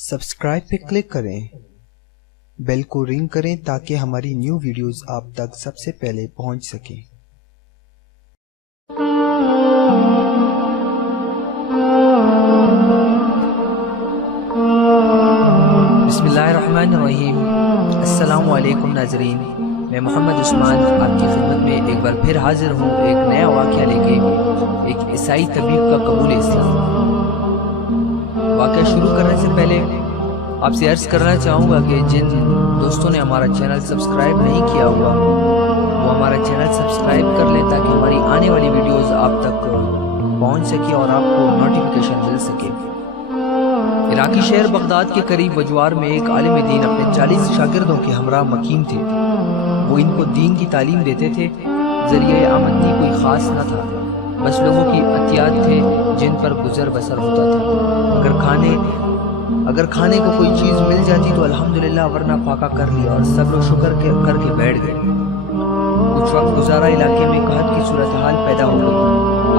Subscribe पे click करें, bell को रिंग करें ताकि हमारी न्यू वीडियोस आप तक सबसे पहले पहुंच सकें। बिस्मिल्लाहिर्रहमानिर्रहीम। अस्सलामु अलैकुम नाज़रीन, मैं मोहम्मद उस्मान आपकी खिदमत में एक बार फिर हाजिर हूँ एक नया वाक़या लेके, एक ईसाई तबीब का कबूल इस्लाम। वाक़या शुरू करने से पहले आपसे अर्ज़ करना चाहूँगा कि जिन दोस्तों ने हमारा चैनल सब्सक्राइब नहीं किया हुआ वो हमारा चैनल सब्सक्राइब कर लें ताकि हमारी आने वाली वीडियोस आप तक पहुँच सके और आपको नोटिफिकेशन मिल सके। इराकी शहर बगदाद के करीब वजवार में एक आलिम दीन अपने 40 शागिर्दों के हमरा मकीम थे। वो इनको दीन की तालीम देते थे। जरिए आमदनी कोई ख़ास न था, बस लोगों की अतियात थे जिन पर गुजर बसर होता था। अगर खाने को कोई चीज़ मिल जाती तो अल्हम्दुलिल्लाह, वरना फाका कर लिया और सब्र शुक्र करके बैठ गए। कुछ वक्त गुजारा, इलाके में कहत की सूरत हाल पैदा हो गई।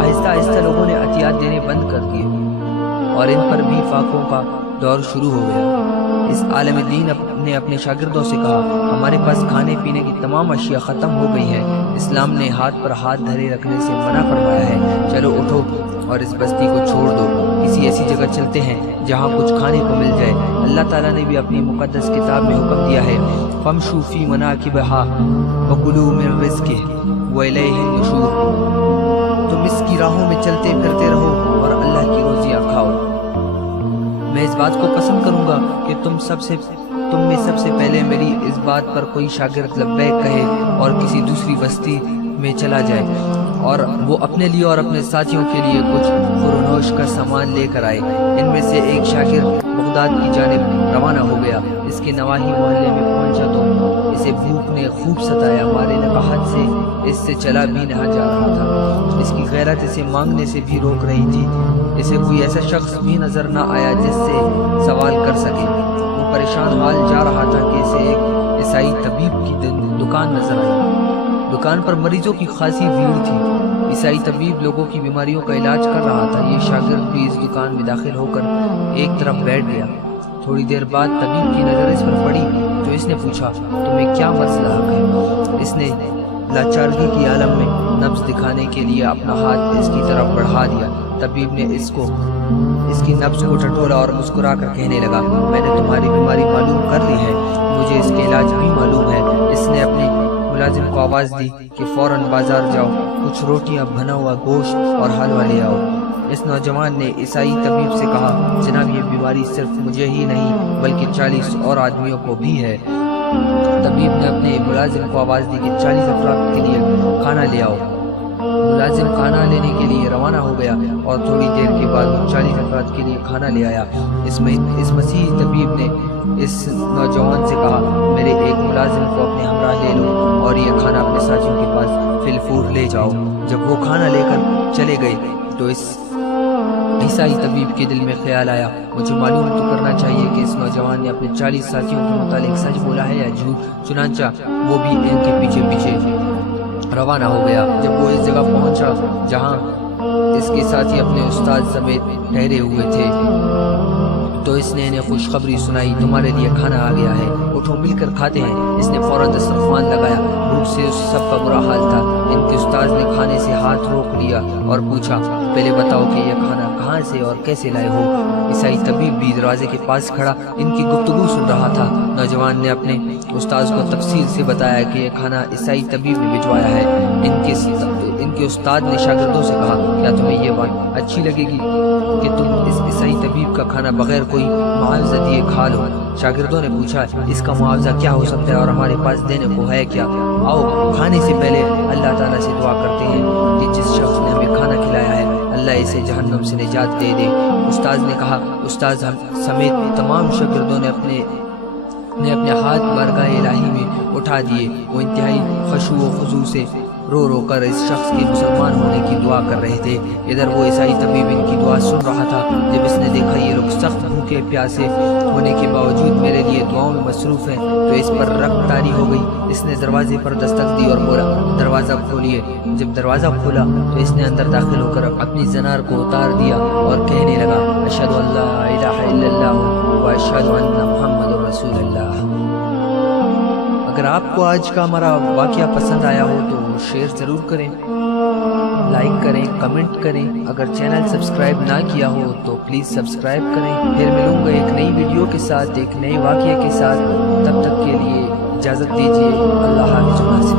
आहिस्ता आहिस्ता लोगों ने अतियात देने बंद कर दिए और इन पर भी फाकों का दौर शुरू हो गया। इस आलिम दीन ने अपने शागिर्दों से कहा, हमारे पास खाने पीने की तमाम अशिया ख़त्म हो गई हैं। इस्लाम ने हाथ पर हाथ धरे रखने से मना फरमाया है। चलो उठो और इस बस्ती को छोड़ दो, किसी ऐसी जगह चलते हैं जहाँ कुछ खाने को मिल जाए। अल्लाह ताला ने भी अपनी मुक़द्दस किताब में हुक्म दिया है, फमशू फी मनाकिबहा वकुलू मिन रिज़्क़िही व इलैहि नुशूर। तुम इसकी राहों में चलते फिरते रहो और अल्लाह की रोज़ियाँ खाओ। मैं इस बात को पसंद करूँगा कि तुम में सबसे पहले मेरी इस बात पर कोई शागिर्द लब्बैक कहे और किसी दूसरी बस्ती में चला जाए और वो अपने लिए और अपने साथियों के लिए कुछ खुरनोश का सामान लेकर आए। इनमें से एक शागिर्द बगदाद की जानिब रवाना हो गया। इसके नवाही मोहल्ले में पहुंचा तो इसे भूख ने खूब सताया। मारे नकाहत से इससे चला भी नहीं जा रहा था। इसकी गैरत इसे मांगने से भी रोक रही थी। इसे कोई ऐसा शख्स भी नजर न आया जिससे सवाल कर सके। वो परेशान हाल जा रहा था कि इसे एक ईसाई तबीब की दुकान नजर आई। दुकान पर मरीजों की खासी भीड़ थी। ईसाई तबीब लोगों की बीमारियों का इलाज कर रहा था। ये शागिर्द भी इस दुकान में दाखिल होकर एक तरफ बैठ गया। थोड़ी देर बाद तबीब की नज़र इस पर पड़ी तो इसने पूछा, तुम्हें क्या मसला है? इसने लाचारगी की आलम में नब्ज दिखाने के लिए अपना हाथ इसकी तरफ बढ़ा दिया। तबीब ने इसकी नब्ज को टटोला और मुस्कुरा कर कहने लगा, मैंने तुम्हारी बीमारी मालूम कर ली है, मुझे इसके इलाज भी मालूम है। इसने अपने मुलाजिम को आवाज़ दी कि फ़ौरन बाजार जाओ, कुछ रोटियां, बना हुआ गोश्त और हलवा ले आओ। इस नौजवान ने ईसाई तबीब से कहा, जनाब ये बीमारी सिर्फ मुझे ही नहीं बल्कि 40 और आदमियों को भी है। तबीब ने अपने मुलाजिम को आवाज़ दी कि 40 अफराद के लिए खाना ले आओ। मुलाजिम खाना लेने के लिए रवाना हो गया और थोड़ी देर के बाद वो 40 अफराद के लिए खाना ले आया। इस मसीह तबीब ने इस नौजवान से कहा, मेरे एक मुलाजिम को अपने हमरा ले लो और ये खाना अपने साथियों के पास फिलफूर ले जाओ। जब वो खाना लेकर चले गए तो इस ईसाई तबीब के दिल में ख्याल आया, मुझे मालूम तो करना चाहिए कि इस नौजवान ने अपने 40 साथियों के मुतालिक सच बोला है या झूठ। चुनांचा वो भी इनके पीछे पीछे रवाना हो गया। जब वो इस जगह पहुंचा जहां इसके साथी अपने उस्ताद समेत ठहरे हुए थे तो इसने इन्हें खुशखबरी सुनाई, तुम्हारे लिए खाना आ गया है, उठो मिलकर खाते हैं। इसने फौरन दस्तरखान लगाया। भूख से उस सब का बुरा हाल था। इनके उस्ताद ने खाने से हाथ रोक लिया और पूछा, पहले बताओ कि यह खाना कहाँ से और कैसे लाए हो? ईसाई तबीब भी दरवाजे के पास खड़ा इनकी गुफ्तगू सुन रहा था। नौजवान ने अपने उस्ताद को तफसील से बताया कि यह खाना ईसाई तबीब ने भिजवाया है। इनके उस्ताद ने शागिर्दों से कहा, क्या तुम्हें ये बात अच्छी लगेगी कि तुम इस ईसाई तबीब का खाना बगैर कोई मुआवजा दिए खा लो? शागिर्दों ने पूछा, इसका मुआवजा क्या हो सकता है और हमारे पास देने को है क्या? आओ खाने से पहले अल्लाह ताला से दुआ करते हैं कि जिस शख्स ने हमें खाना खिलाया है अल्लाह इसे जहन्नम से निजात दे दे। उस्ताद ने कहा। उस्ताद समेत तमाम शागिर्दों ने अपने हाथ बारगाह इलाही में उठा दिए। वो इंतहाई खुशू व खुजू से रो रो कर इस शख्स के मुसलमान होने की दुआ कर रहे थे। इधर वो ईसाई तबीब इनकी दुआ सुन रहा था। जब इसने देखा ये लोग सख्त भूखे प्यासे होने के बावजूद मेरे लिए दुआओं में मसरूफ़ हैं तो इस पर रक्त तारी हो गई। इसने दरवाजे पर दस्तक दी और बोला, दरवाज़ा खोलिए। जब दरवाज़ा खोला तो इसने अंदर दाखिल होकर अपनी ज़नार को उतार दिया और कहने लगा, अशहदु अल्ला इलाहा इल्लल्लाह व अशहदु अन्ना मुहम्मदुर रसूलुल्लाह। अगर आपको आज का हमारा वाक़या पसंद आया हो तो शेयर ज़रूर करें, लाइक करें, कमेंट करें। अगर चैनल सब्सक्राइब ना किया हो तो प्लीज़ सब्सक्राइब करें। फिर मिलूँगा एक नई वीडियो के साथ, एक नए वाक़ये के साथ। तब तक के लिए इजाज़त दीजिए। अल्लाह हाफ़िज़।